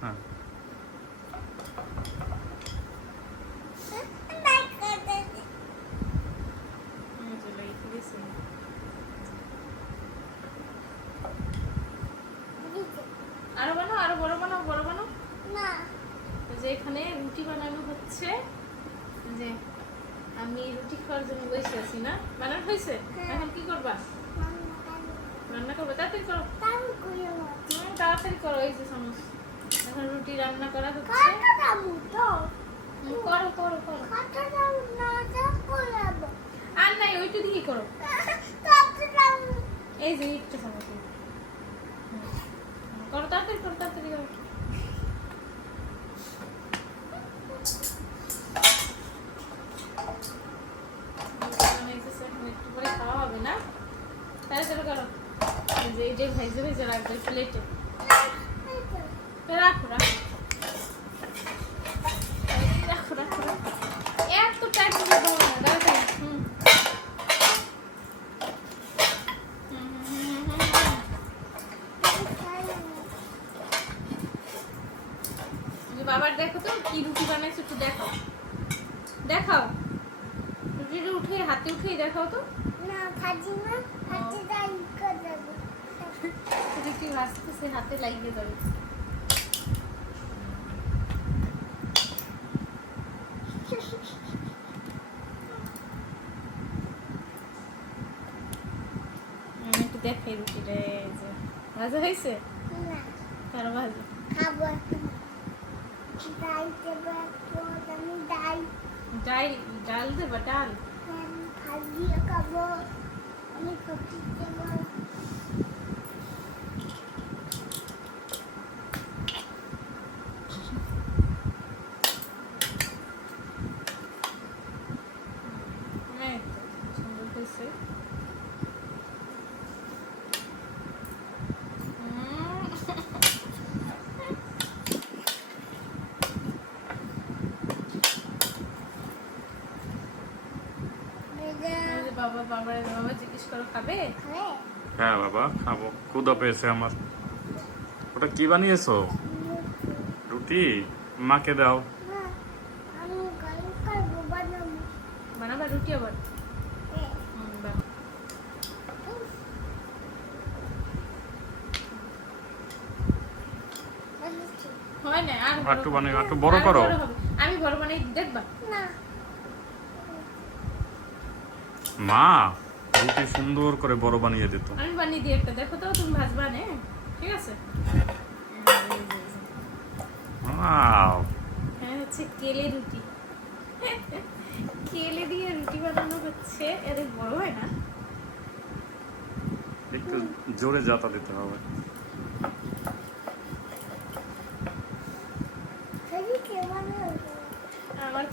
হ্যাঁ হুম, চলো, এই ঠিক আছে। আরও বানাও আরও বড় বানাও বড় বানাও। তো যে এখানে রুটি বানানো হচ্ছে। যে আমি রুটি খাওয়ার জন্য বসে আছি না? বানানো হয়েছে? হ্যাঁ। এখন কি করবা? রান্না করবে। তাড়াতাড়ি করো। তাড়াতাড়ি করো। এই যে চামচ এখন রুটি রান্না করা হচ্ছে। করো করো করো। আর নাই ওইটু দিয়ে করো। এই যে একটা। হুম, করো তাড়াতাড়ি করো তাড়াতাড়ি করো। তাড়াতাড়ি করো। এই যে ভেজে ভেজে রাখবে প্লেটে। রাখো রাখো। রাখো রাখো এত টাইম দিয়ে দেবো না হুম। যে বাবার দেখো তো কি রুটি বানাইছো একটু দেখাও। দেখাও। রুটিটা উঠে হাতে উঠেই দেখাও তো। না রুটি ভাজতেছে হাতে লাগিয়ে যাবে আমি একটু দেখাই রুটিটা এই যে। ভাজা হয়েছে? কারও ভাজা। খাব ডাল ডাল ডাল দেবা ডাল? ভাজি খাব। আমি সবজি দেবো এই তো, সুন্দর হয়েছে উম, এই যে বাবা বাবা বাবা জিজ্ঞেস করো খাবে? খাবে হ্যাঁ বাবা খাব। ক্ষুদা পেয়েছে আমার। ওটা কি বানিয়েছো? রুটি? মাকে দাও। করব বানাবো। রুটি আবার? হ্যাঁ। হয় না আর একটু বানাও, বড় করো। আমি বড় বানাই দেখবা? না। মা রুটি সুন্দর করে বড় বানিয়ে দিত আমি বানিয়ে দিই একটা দেখো তো তুমি ভাজবা নে। ঠিক আছে? ওয়াও। হ্যাঁ হচ্ছে কেলে রুটি। কেলে দিয়ে রুটি বানানো হচ্ছে এদের বড় হয় না। একটু জোরে জাতা দিতে হবে।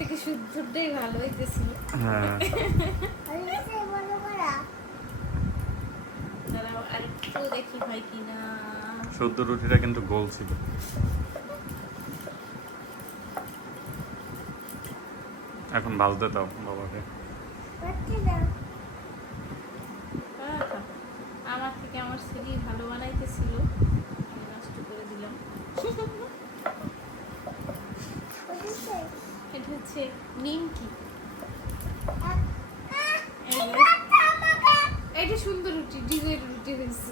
থেকে শুদ্ধটাই ভালো হইতেছিল হ্যাঁ। আরেকটু দেখি হয় কিনা। সদ্য রুটিটা কিন্তু গোল ছিল। এখন ভাজতে দাও বাবাকে। আহা, আমার থেকে আমার স্ত্রী ভালো বানাইতেছিল আমি নষ্ট করে দিলাম বুঝেছে এটা হচ্ছে নিমকি এটা সুন্দর রুটি ডিজাইন রুটি হয়েছে